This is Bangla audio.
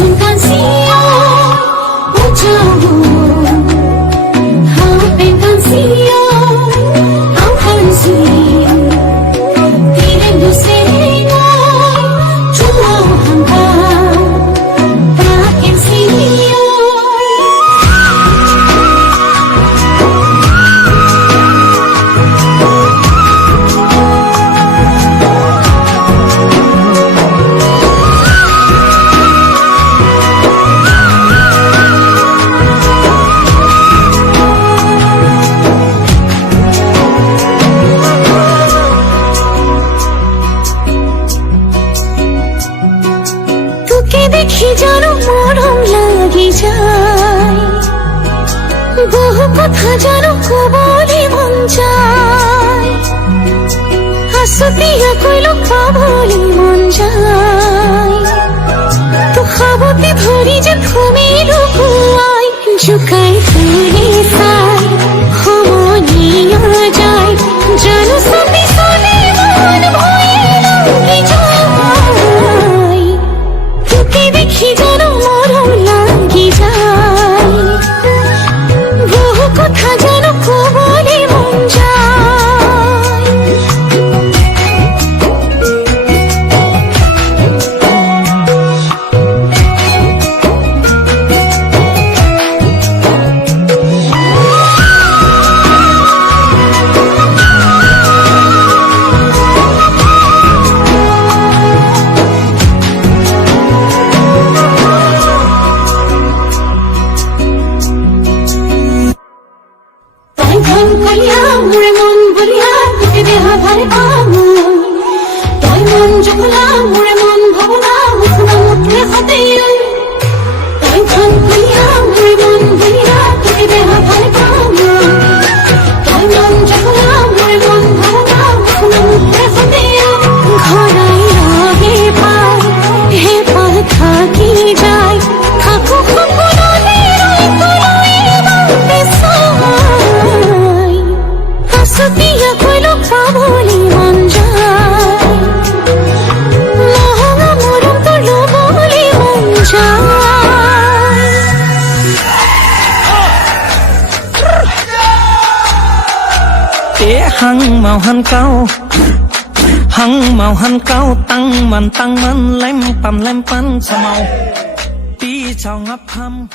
xuân can siêu ô châu hao bên can siêu áo khăn siêu đi đến du xe ngôi chúa hàng ca ta em siêu দেখি যেন মরম লাগি যায় বহু কথা যেন কবলি মন যায় হাসতিয়া কইল কবলি মন যায় তো খাবতে ধরি যে তুমি লুকুয়াই জুকাই ফিরে সাই খমনিয়া যায় জানো সবই সনে মন ভয়ে লাগি যায় তোকে দেখি যেন মরম লাগি যায় বহু কথা যেন কবলে মন যায় মুড়ে মন বলিয়া তোকে দেহা ভারে পাবো তাই মন জখলা মুড়ে মন ভাবনা মুখনা মুখে হাতে তাই ধন করিয়া মুড়ে মন বলিয়া তোকে দেহা ভারে পাবো তাই মন জখলা মুড়ে মন ভাবনা মুখনা মুখে হাতে ঘরাই রাগে পায় হে পাল থাকি যায় থাকো খপনালে রই তলাই বাঁধে সহায় হাসতিয়া কইল কাবলি মন যায় মহঙ্গা মরম তোর বলি মন যায় ế hăng màu hăng cao tăng man lem pan sa màu pi chào ngắp hâm